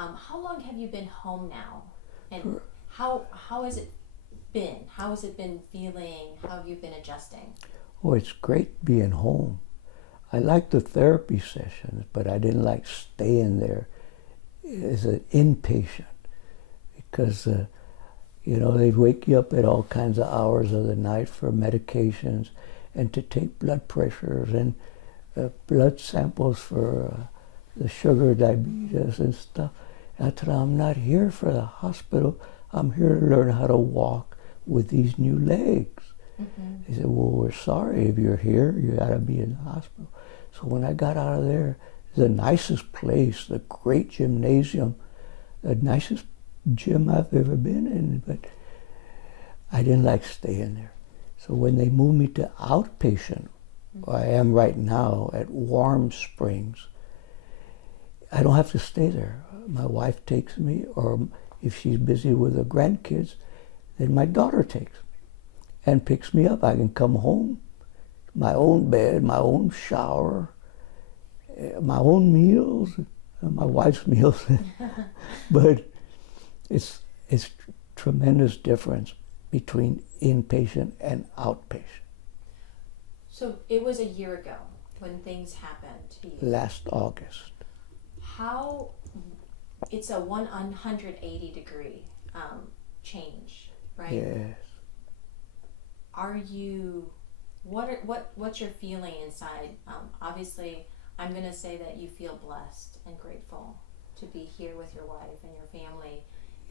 How long have you been home now? And how has it been? How has it been feeling? How have you been adjusting? Oh, it's great being home. I liked the therapy sessions, but I didn't like staying there as an inpatient because, they wake you up at all kinds of hours of the night for medications and to take blood pressures and blood samples for the sugar, diabetes, and stuff. And I told them, I'm not here for the hospital. I'm here to learn how to walk with these new legs. Mm-hmm. They said, well, we're sorry if you're here. You got to be in the hospital. So when I got out of there, the nicest place, the great gymnasium, the nicest gym I've ever been in, but I didn't like staying there. So when they moved me to outpatient, where I am right now at Warm Springs, I don't have to stay there. My wife takes me, or if she's busy with the grandkids, then my daughter takes me and picks me up. I can come home, my own bed, my own shower, my own meals, my wife's meals. But it's tremendous difference between inpatient and outpatient. So it was a year ago when things happened to you. Last August. How, it's a 180 degree change, right? Yes. Are you, what's your feeling inside? Obviously, I'm going to say that you feel blessed and grateful to be here with your wife and your family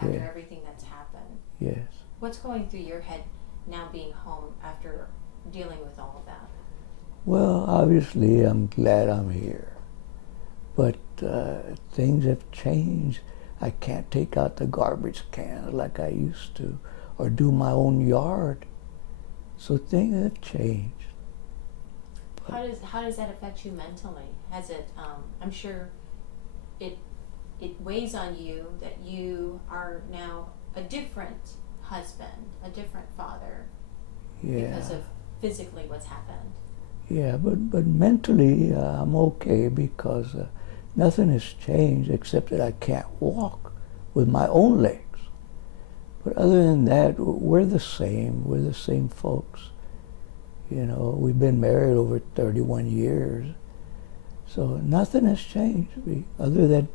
after everything that's happened. Yes. What's going through your head now being home after dealing with all of that? Well, obviously, I'm glad I'm here. But things have changed. I can't take out the garbage cans like I used to, or do my own yard. So things have changed. How does that affect you mentally? Has it? I'm sure it weighs on you that you are now a different husband, a different father, because of physically what's happened. Yeah, but mentally I'm okay because nothing has changed except that I can't walk with my own legs. But other than that, we're the same. We're the same folks. We've been married over 31 years. So nothing has changed other than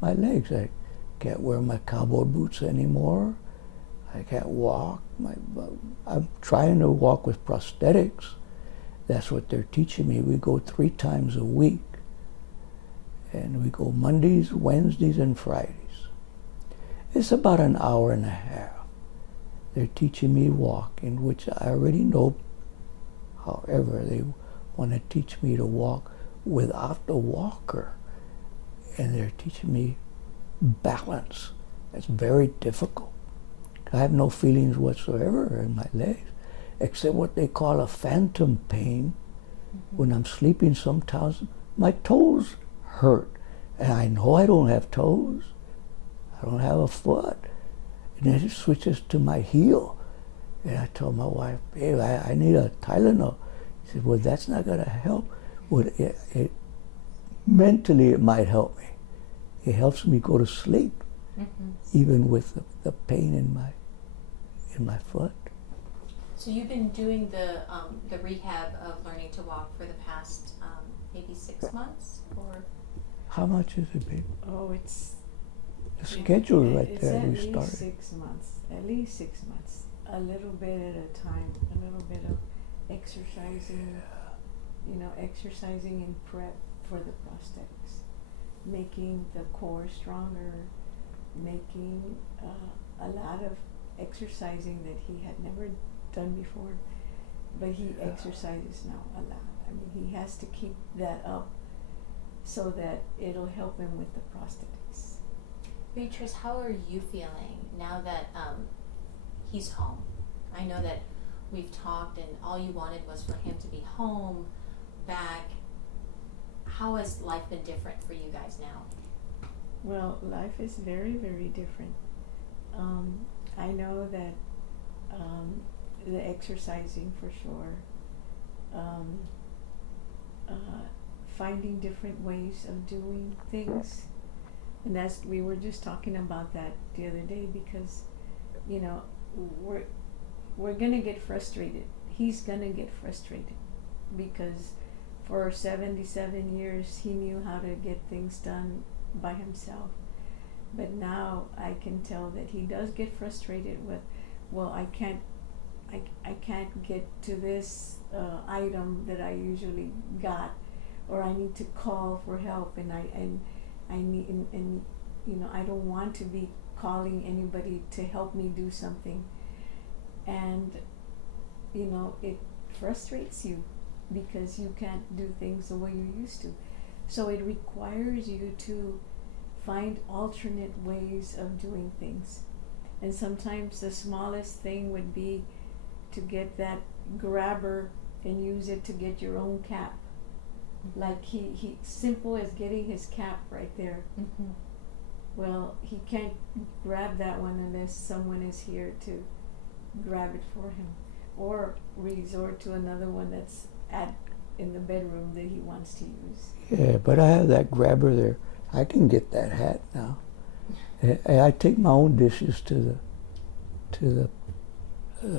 my legs. I can't wear my cowboy boots anymore. I can't walk. I'm trying to walk with prosthetics. That's what they're teaching me. We go 3 times a week. And we go Mondays, Wednesdays, and Fridays. It's about an hour and a half. They're teaching me walking, which I already know. However, they want to teach me to walk without the walker. And they're teaching me balance. It's very difficult. I have no feelings whatsoever in my legs, except what they call a phantom pain. Mm-hmm. When I'm sleeping, sometimes my toes hurt. And I know I don't have toes. I don't have a foot. And then it switches to my heel. And I told my wife, babe, I need a Tylenol. She said, well, that's not going to help. Well, mentally, it might help me. It helps me go to sleep, even with the pain in my foot. So you've been doing the rehab of learning to walk for the past maybe 6 months, or? How much is it, babe? Oh, it's the schedule right there. We started. At least 6 months. At least 6 months. A little bit at a time. A little bit of exercising. Exercising in prep for the prosthetics, making the core stronger, making a lot of exercising that he had never done before, but he exercises now a lot. I mean, he has to keep that up so that it'll help him with the prosthetics. Beatrice, how are you feeling now that he's home? I know that we've talked and all you wanted was for him to be home, back. How has life been different for you guys now? Well, life is very, very different. I know that the exercising for sure, finding different ways of doing things, And that's, we were just talking about that the other day, because, you know, we're gonna get frustrated. He's gonna get frustrated because for 77 years he knew how to get things done by himself. But now I can tell that he does get frustrated with, well, I can't get to this item that I usually got, or I need to call for help, and I need, and you know, I don't want to be calling anybody to help me do something. And you know, it frustrates you because you can't do things the way you used to. So it requires you to find alternate ways of doing things. And sometimes the smallest thing would be to get that grabber and use it to get your own cap. Like he simple as getting his cap right there. Mm-hmm. Well, he can't grab that one unless someone is here to grab it for him, or resort to another one that's in the bedroom that he wants to use. Yeah, but I have that grabber there. I can get that hat now. I take my own dishes to the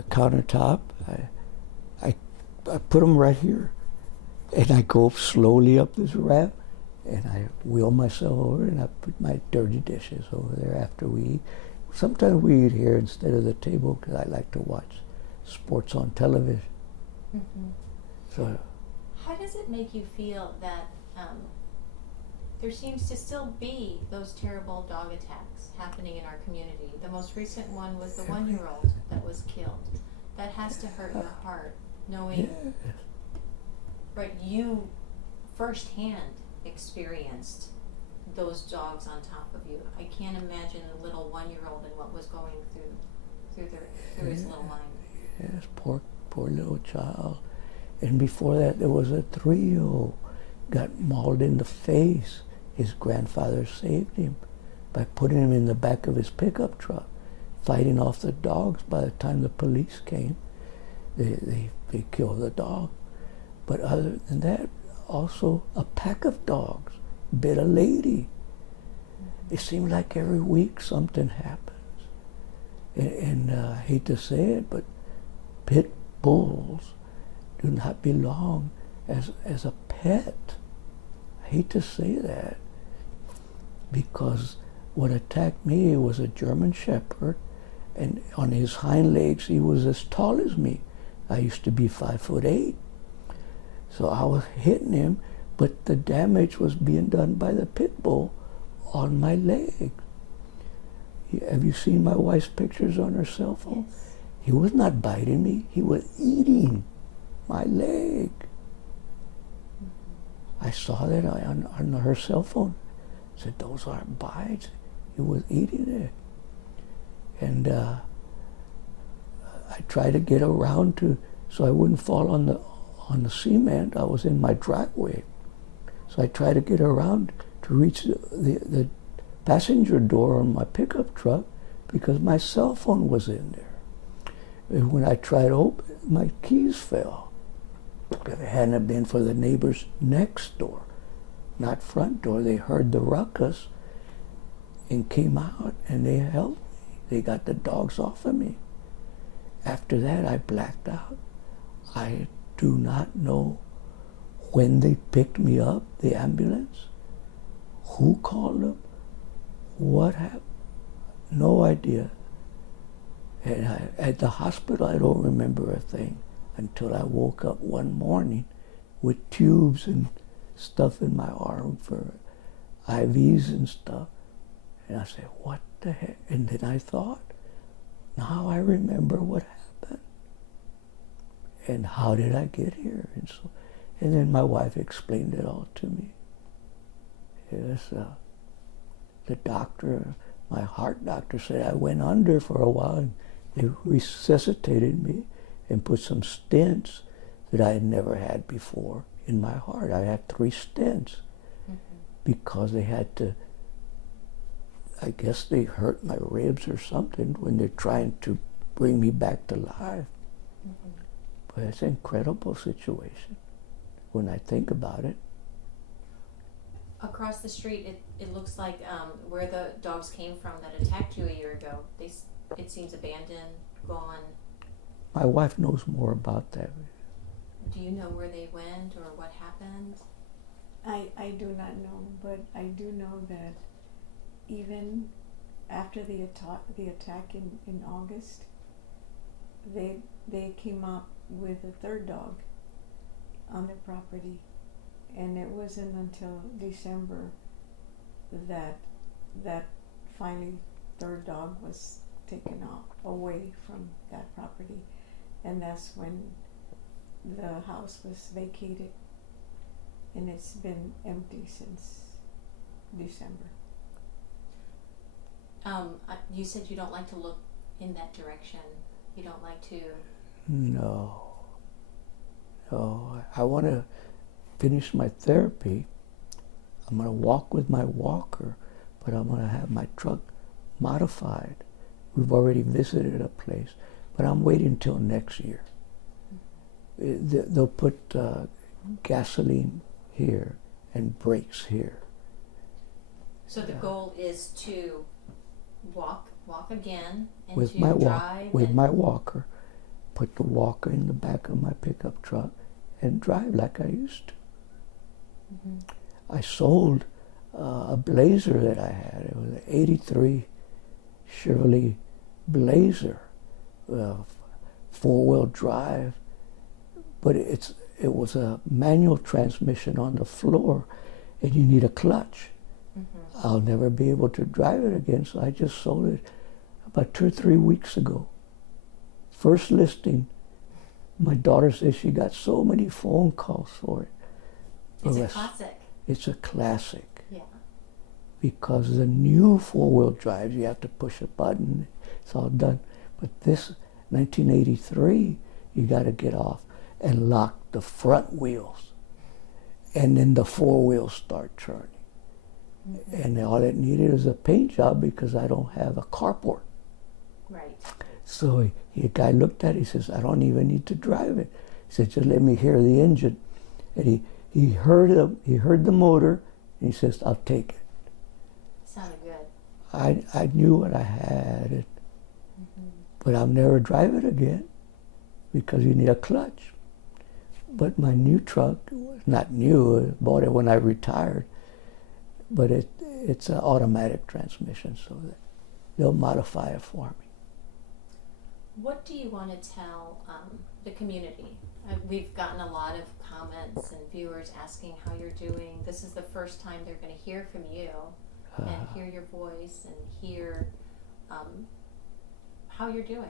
countertop. I put them right here, and I go slowly up this ramp, and I wheel myself over, and I put my dirty dishes over there after we eat. Sometimes we eat here instead of the table because I like to watch sports on television. Mm-hmm. So, how does it make you feel that there seems to still be those terrible dog attacks happening in our community? The most recent one was the 1-year-old that was killed. That has to hurt your heart, knowing, yeah. right, you firsthand experienced those dogs on top of you. I can't imagine a little 1-year-old and what was going through his little mind. Yes, poor little child. And before that, there was a 3-year-old got mauled in the face. His grandfather saved him by putting him in the back of his pickup truck, fighting off the dogs. By the time the police came, they killed the dog. But other than that, also a pack of dogs bit a lady. It seems like every week something happens. And I hate to say it, but pit bulls do not belong as a pet. I hate to say that, because what attacked me was a German Shepherd, and on his hind legs he was as tall as me. I used to be 5'8". So I was hitting him, but the damage was being done by the pit bull on my leg. Have you seen my wife's pictures on her cell phone? Yes. He was not biting me, he was eating my leg. I saw that on her cell phone. I said, those aren't bites. He was eating it. And I tried to get around so I wouldn't fall on the cement. I was in my driveway. So I tried to get around to reach the passenger door on my pickup truck because my cell phone was in there. And when I tried to open it, my keys fell. If it hadn't been for the neighbors next door, not front door, they heard the ruckus and came out and they helped me. They got the dogs off of me. After that, I blacked out. I do not know when they picked me up, the ambulance, who called them, what happened, no idea. And at the hospital, I don't remember a thing until I woke up one morning with tubes and stuff in my arm for IVs and stuff. And I said, what the heck? And then I thought, now I remember what happened. And how did I get here? And then my wife explained it all to me. Yes, the doctor, my heart doctor, said I went under for a while, and they resuscitated me and put some stents that I had never had before in my heart. I had 3 stents because they had to, I guess they hurt my ribs or something when they're trying to bring me back to life. But it's an incredible situation when I think about it. Across the street, it looks like where the dogs came from that attacked you a year ago. It seems abandoned, gone. My wife knows more about that. Do you know where they went or what happened? I do not know, but I do know that even after the attack in August, they came up with a third dog on their property, and it wasn't until December that finally third dog was taken away from that property, and that's when the house was vacated, and it's been empty since December. You said you don't like to look in that direction. You don't like to. No. I want to finish my therapy. I'm going to walk with my walker, but I'm going to have my truck modified. We've already visited a place, but I'm waiting till next year. They'll put gasoline here and brakes here. So the goal is to walk again, and With to my drive. with my walker, put the walker in the back of my pickup truck and drive like I used to. Mm-hmm. I sold a Blazer that I had. It was an '83 Chevrolet Blazer, four-wheel drive, but it was a manual transmission on the floor, and you need a clutch. Mm-hmm. I'll never be able to drive it again, so I just sold it about 2 or 3 weeks ago. First listing, my daughter says she got so many phone calls for it. It's a classic. It's a classic. Yeah. Because the new four-wheel drives, you have to push a button, it's all done. But this 1983, you got to get off and lock the front wheels, and then the four wheels start turning. Mm-hmm. And all it needed is a paint job because I don't have a carport. Right. So the guy looked at it, he says, I don't even need to drive it. He said, just let me hear the engine. And he heard the motor, and he says, I'll take it. Sounded good. I knew what I had, Mm-hmm. but I'll never drive it again because you need a clutch. But my new truck was not new, I bought it when I retired, but it's an automatic transmission, so that they'll modify it for me. What do you want to tell the community? We've gotten a lot of comments and viewers asking how you're doing. This is the first time they're going to hear from you and hear your voice and hear how you're doing.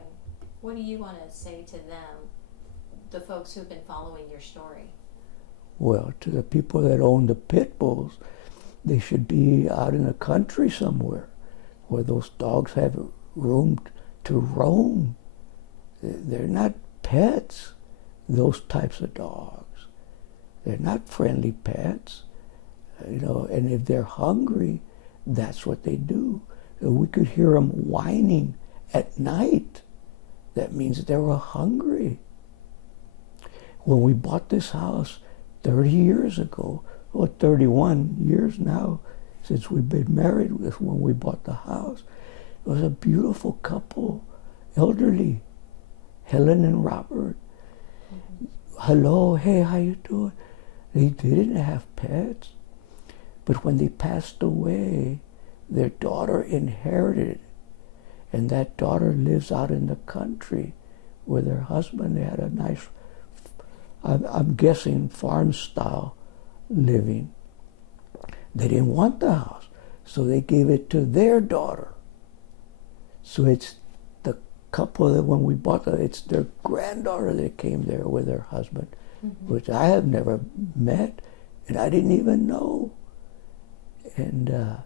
What do you want to say to them, the folks who've been following your story? Well, to the people that own the pit bulls, they should be out in the country somewhere where those dogs have room to roam. They're not pets, those types of dogs. They're not friendly pets, and if they're hungry, that's what they do. We could hear them whining at night. That means they were hungry. When we bought this house 30 years ago, or 31 years now, since we've been married, was when we bought the house. It was a beautiful couple, elderly, Helen and Robert. Mm-hmm. Hello, hey, how you doing? They didn't have pets, but when they passed away, their daughter inherited it, and that daughter lives out in the country with her husband. They had a nice, I'm guessing, farm-style living. They didn't want the house, so they gave it to their daughter. So it's the couple that when we bought it, it's their granddaughter that came there with her husband, mm-hmm. which I have never met, and I didn't even know. And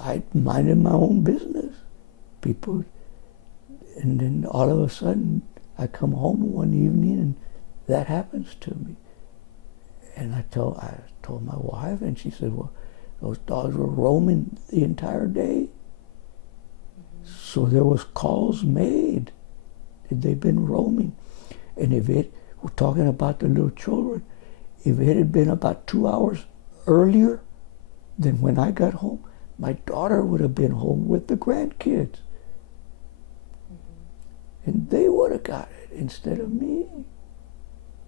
I minded my own business. People, and then all of a sudden, I come home one evening and that happens to me. And I told my wife, and she said, well, those dogs were roaming the entire day. Mm-hmm. So there was calls made that they've been roaming. And we're talking about the little children, if it had been about 2 hours earlier, then when I got home, my daughter would have been home with the grandkids. And they would have got it instead of me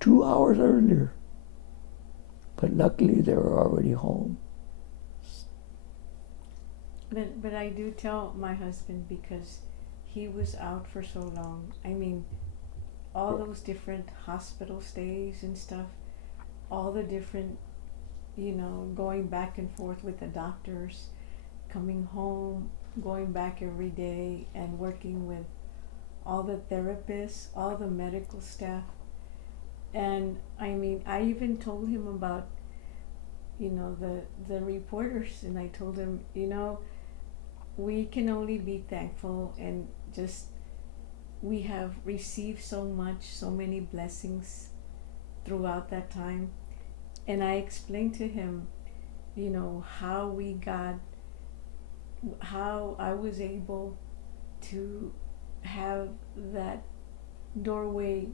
2 hours earlier. But luckily they were already home. But I do tell my husband, because he was out for so long. I mean, all those different hospital stays and stuff, all the different, going back and forth with the doctors, coming home, going back every day, and working with all the therapists, all the medical staff. And I mean, I even told him about, the reporters, and I told him, we can only be thankful, and just, we have received so much, so many blessings throughout that time. And I explained to him, how I was able to have that doorway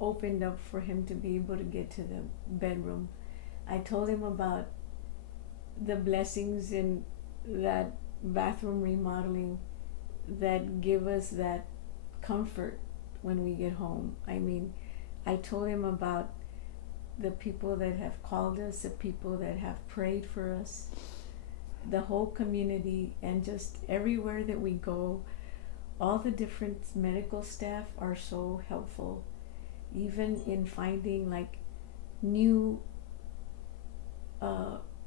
opened up for him to be able to get to the bedroom. I told him about the blessings in that bathroom remodeling that give us that comfort when we get home. I mean, I told him about the people that have called us, the people that have prayed for us, the whole community, and just everywhere that we go, all the different medical staff are so helpful, even in finding like new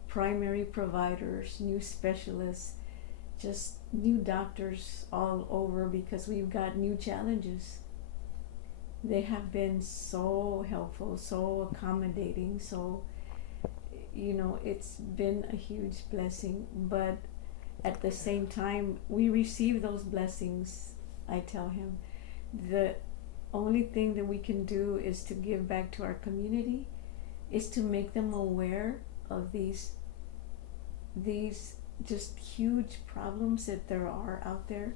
primary providers, new specialists, just new doctors all over, because we've got new challenges. They have been so helpful, so accommodating, so it's been a huge blessing. But at the same time, we receive those blessings. I tell him the only thing that we can do is to give back to our community, is to make them aware of these just huge problems that there are out there,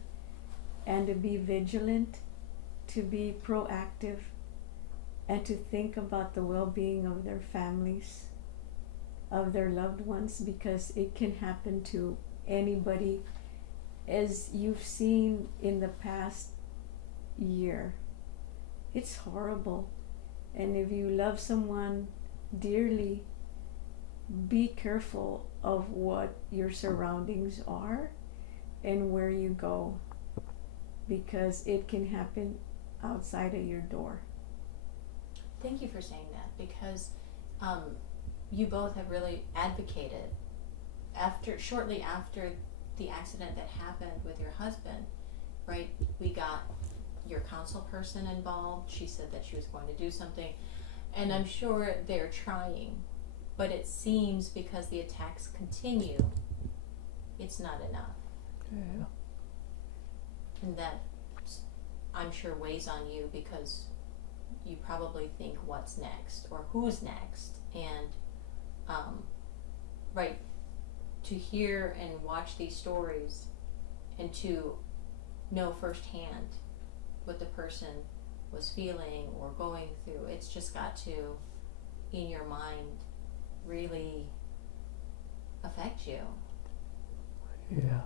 and to be vigilant, to be proactive, and to think about the well-being of their families, of their loved ones, because it can happen to anybody, as you've seen in the past year. It's horrible. And if you love someone dearly, be careful of what your surroundings are and where you go, because it can happen outside of your door. Thank you for saying that, because you both have really advocated shortly after the accident that happened with your husband, right? We got your counsel person involved. She said that she was going to do something, and I'm sure they're trying, but it seems because the attacks continue, it's not enough. Yeah. And that, I'm sure, weighs on you, because you probably think what's next or who's next. And right, to hear and watch these stories and to know firsthand what the person was feeling or going through, it's just got to, in your mind, really affect you. Yeah.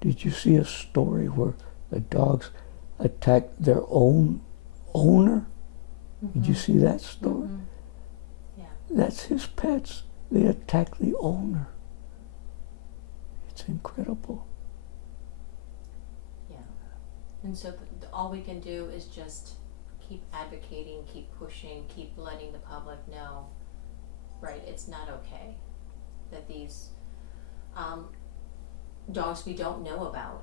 Did you see a story where the dogs attacked their own owner? Mm-hmm. Did you see that story? Mm-hmm. Yeah. That's his pets. They attack the owner. It's incredible. Yeah. And so all we can do is just keep advocating, keep pushing, keep letting the public know, right, it's not okay that these dogs we don't know about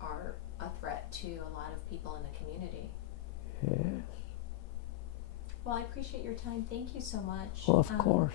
are a threat to a lot of people in the community. Yes. Well, I appreciate your time. Thank you so much. Well, of course.